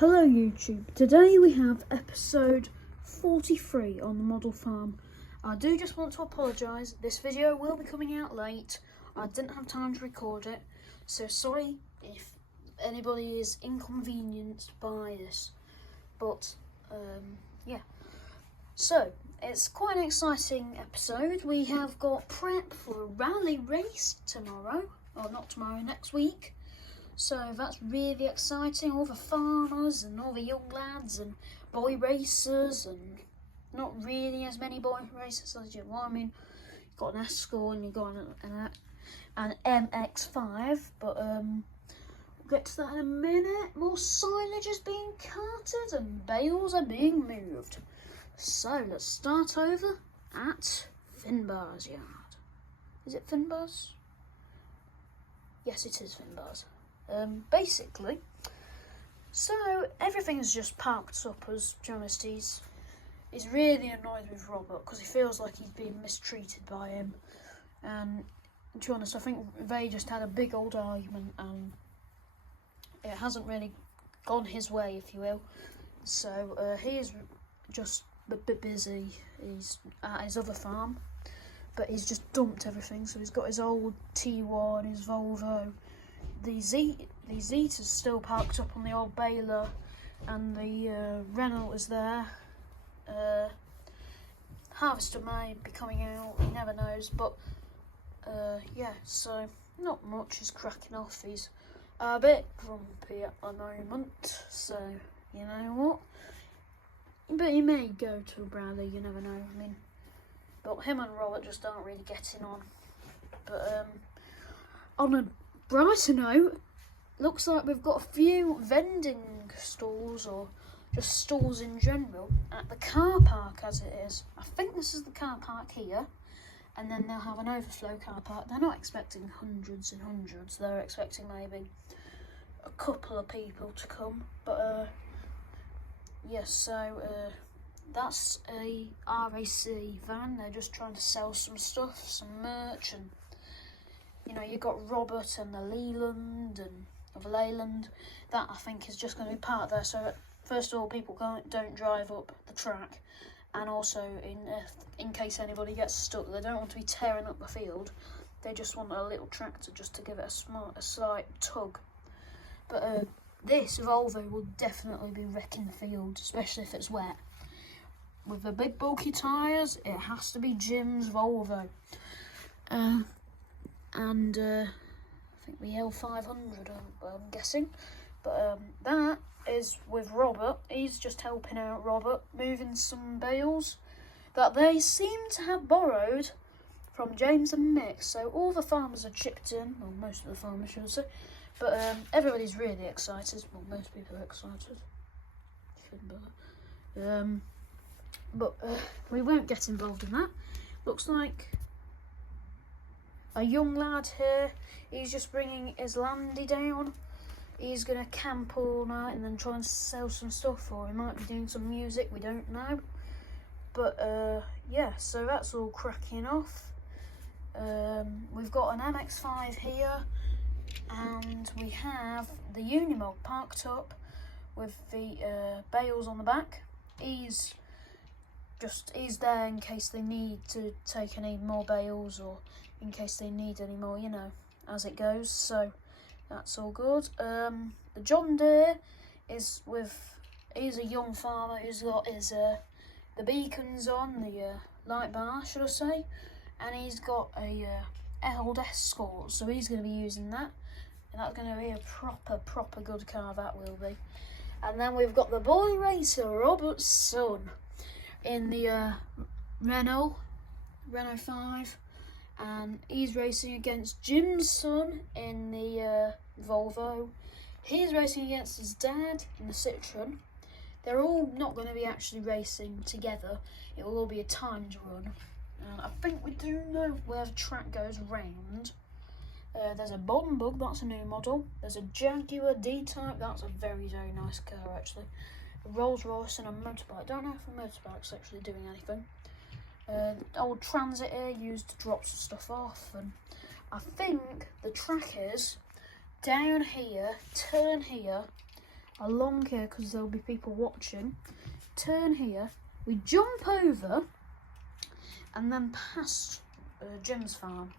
Hello YouTube, today we have episode 43 on the model farm. I do just want to apologise, this video will be coming out late. I didn't have time to record it, so sorry if anybody is inconvenienced by this. But yeah, so it's quite an exciting episode. We have got prep for a rally race tomorrow, or not tomorrow, next week. So that's really exciting, all the farmers and all the young lads and boy racers, and not really as many boy racers as you want. I mean, you've got an Escort and you've got an MX5, but we'll get to that in a minute. More silage is being carted and bales are being moved. So let's start over at Finbar's yard. Is it Finbar's? Yes, it is Finbar's. Basically, so everything's just parked up. As to be honest, he's really annoyed with Robert because he feels like he's being mistreated by him, and to be honest, I think they just had a big old argument and it hasn't really gone his way, if you will. So he is just a bit busy. He's at his other farm, but he's just dumped everything. So he's got his old T1, his Volvo. The Zeta's still parked up on the old baler, and the Renault is there. Harvester may be coming out, he never knows, but yeah, so not much is cracking off. He's a bit grumpy at the moment, so you know what, but he may go to Bradley, you never know. I mean, but him and Robert just aren't really getting on. But on a brighter note, looks like we've got a few vending stalls, or just stalls in general, at the car park as it is. I think this is the car park here, and then they'll have an overflow car park. They're not expecting hundreds and hundreds, they're expecting maybe a couple of people to come. But yes, so that's a RAC van. They're just trying to sell some stuff, some merch, and you know, you've got Robert and the Leyland that I think is just going to be parked there. So first of all, people don't drive up the track, and also in case anybody gets stuck, they don't want to be tearing up the field. They just want a little tractor just to give it a slight tug. But this Volvo will definitely be wrecking the field, especially if it's wet. With the big bulky tyres, it has to be Jim's Volvo. And I think the L500, I'm guessing. But that is with Robert. He's just helping out Robert, moving some bales that they seem to have borrowed from James and Mick. So all the farmers are chipped in, or most of the farmers should I say. But everybody's really excited. Well, most people are excited. But we won't get involved in that. Looks like a young lad here, he's just bringing his landy down. He's going to camp all night and then try and sell some stuff, or he might be doing some music, we don't know. But yeah, so that's all cracking off. We've got an MX5 here, and we have the Unimog parked up with the bales on the back. He's there in case they need to take any more bales, or in case they need any more, you know, as it goes. So that's all good. The John Deere is he's a young farmer who's got his the beacons on, the light bar, should I say, and he's got a old Escort, so he's going to be using that, and that's going to be a proper good car, that will be. And then we've got the boy racer, Robert's son, in the Renault 5, and he's racing against Jim's son in the Volvo. He's racing against his dad in the Citroen. They're all not going to be actually racing together. It will all be a timed run. I think we do know where the track goes round. There's a Bomb Bug, that's a new model. There's a Jaguar D-Type, that's a very, very nice car actually. A Rolls Royce and a motorbike. Don't know if the motorbike's actually doing anything. Old Transit here used to drop some stuff off, and I think the track is down here, turn here, along here because there'll be people watching. Turn here, we jump over and then past Jim's farm.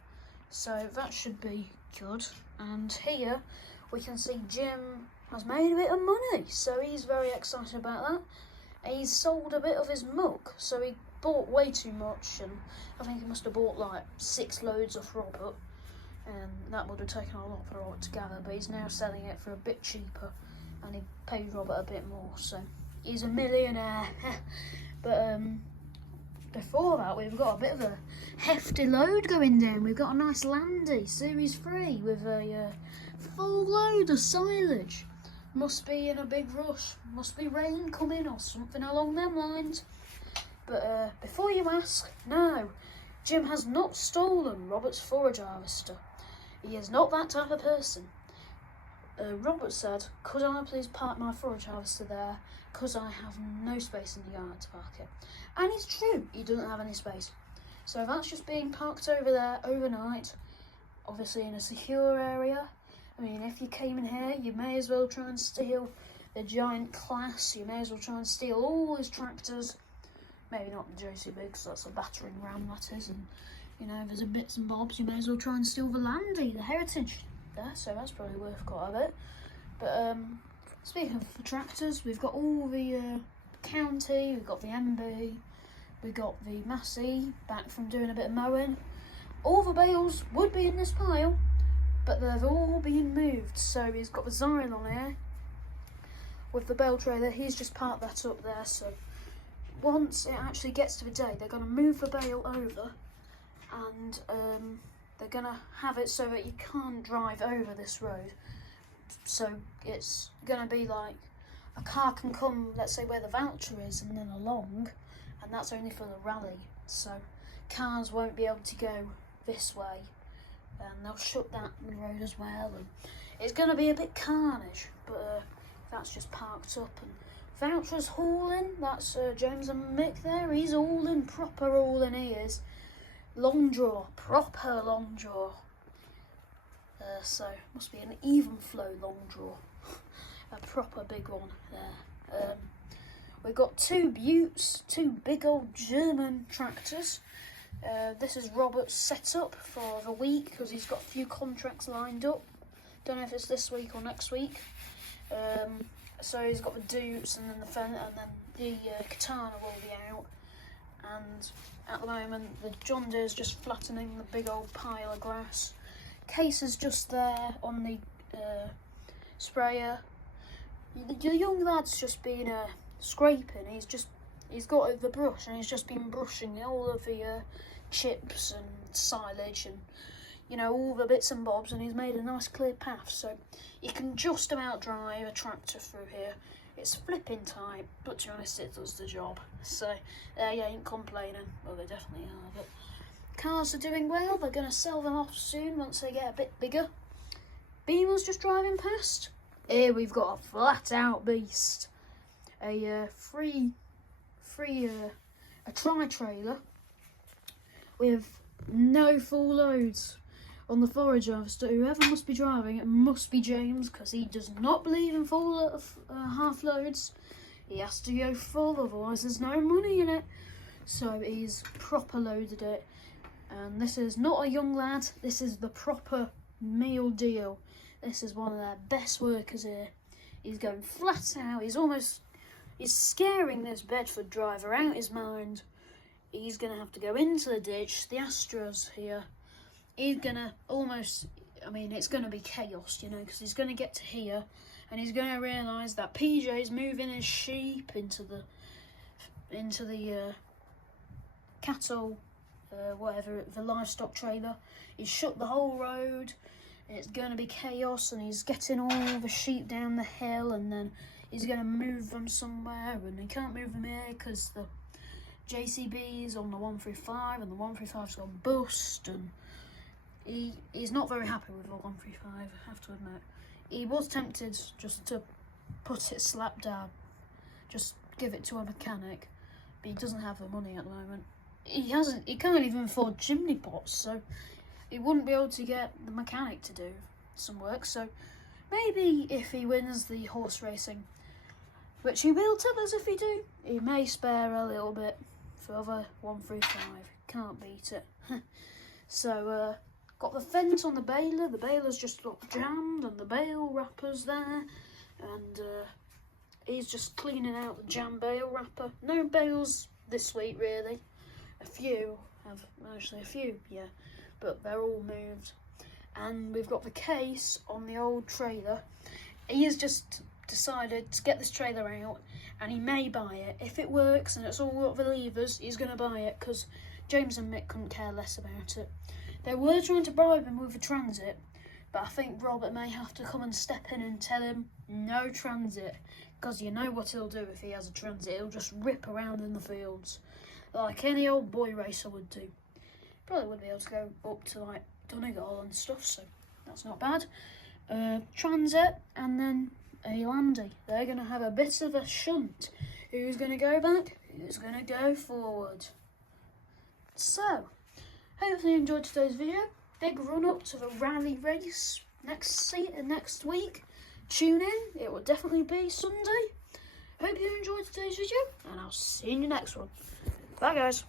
So that should be good. And here we can see Jim has made a bit of money, so he's very excited about that. He's sold a bit of his muck, so he bought way too much, and I think he must have bought like 6 loads off Robert, and that would have taken a lot for Robert to gather, but he's now selling it for a bit cheaper, and he paid Robert a bit more, so he's a millionaire. But before that, we've got a bit of a hefty load going down. We've got a nice Landy Series 3 with a full load of silage. Must be in a big rush. Must be rain coming or something along them lines. But before you ask, no, Jim has not stolen Robert's forage harvester. He is not that type of person. Robert said, could I please park my forage harvester there, because I have no space in the yard to park it. And it's true, he doesn't have any space. So that's just being parked over there overnight, obviously in a secure area. I mean, if you came in here, you may as well try and steal the giant class, you may as well try and steal all his tractors. Maybe not the JCB, because that's a battering ram, that is, and you know, if there's a bits and bobs, you may as well try and steal the Landy, the heritage there, so that's probably worth quite a bit. But speaking of the tractors, we've got all the County, we've got the MB, we've got the Massey, back from doing a bit of mowing. All the bales would be in this pile, but they've all been moved, so he's got the Xylon on here with the bale trailer. He's just parked that up there, so once it actually gets to the day, they're going to move the bale over, and they're going to have it so that you can't drive over this road. So it's going to be like a car can come, let's say where the voucher is, and then along, and that's only for the rally. So cars won't be able to go this way, and they'll shut that road as well. And it's going to be a bit carnage, but that's just parked up. And voucher's hauling, that's James and Mick there. He's hauling, proper hauling he is. Long draw, proper long draw. So must be an even flow long draw. A proper big one there. We've got 2 Buttes, 2 big old German tractors. This is Robert's setup for the week, because he's got a few contracts lined up. Don't know if it's this week or next week. So he's got the Dupes and then the Fen, and then the Katana will be out. And at the moment, the John Deere's just flattening the big old pile of grass. Case is just there on the sprayer. The young lad's just been scraping. He's got the brush, and he's just been brushing all of the chips and silage and, you know, all the bits and bobs, and he's made a nice clear path, so you can just about drive a tractor through here. It's flipping tight, but to be honest, it does the job, so you ain't complaining. Well, they definitely are, but cars are doing well. They're going to sell them off soon once they get a bit bigger. Beamer's just driving past. Here we've got a flat out beast, a tri-trailer with no full loads on the forage harvester. Whoever must be driving it must be James, because he does not believe in full half loads. He has to go full, otherwise there's no money in it. So he's proper loaded it, and this is not a young lad, this is the proper meal deal. This is one of their best workers here. He's going flat out. He's scaring this Bedford driver out his mind. He's going to have to go into the ditch. The Astra's here. He's going to it's going to be chaos, you know, because he's going to get to here and he's going to realise that PJ's moving his sheep into the cattle, the livestock trailer. He's shut the whole road. It's going to be chaos, and he's getting all the sheep down the hill, and then he's going to move them somewhere, and he can't move them here because the JCB's on the 135, and the 135's gone bust, and he's not very happy with the 135, I have to admit. He was tempted just to put it slap down, just give it to a mechanic, but he doesn't have the money at the moment. He can't even afford chimney pots, so he wouldn't be able to get the mechanic to do some work, so maybe if he wins the horse racing, which he will tell us if he do, he may spare a little bit for other 1 through 5. Can't beat it. So, got the fence on the baler. The baler's just got jammed and the bale wrapper's there. And he's just cleaning out the jam bale wrapper. No bales this week, really. A few, yeah. But they're all moved. And we've got the case on the old trailer. He has just decided to get this trailer out and he may buy it. If it works and it's all got the levers, he's going to buy it because James and Mick couldn't care less about it. They were trying to bribe him with a transit, but I think Robert may have to come and step in and tell him no transit, because you know what he'll do if he has a transit. He'll just rip around in the fields like any old boy racer would do. Probably would be able to go up to like Donegal and stuff, so that's not bad. Transit and then a Landy. They're going to have a bit of a shunt. Who's going to go back? Who's going to go forward? So, hopefully you enjoyed today's video. Big run up to the rally race next week. Tune in, it will definitely be Sunday. Hope you enjoyed today's video and I'll see you in the next one. Bye guys.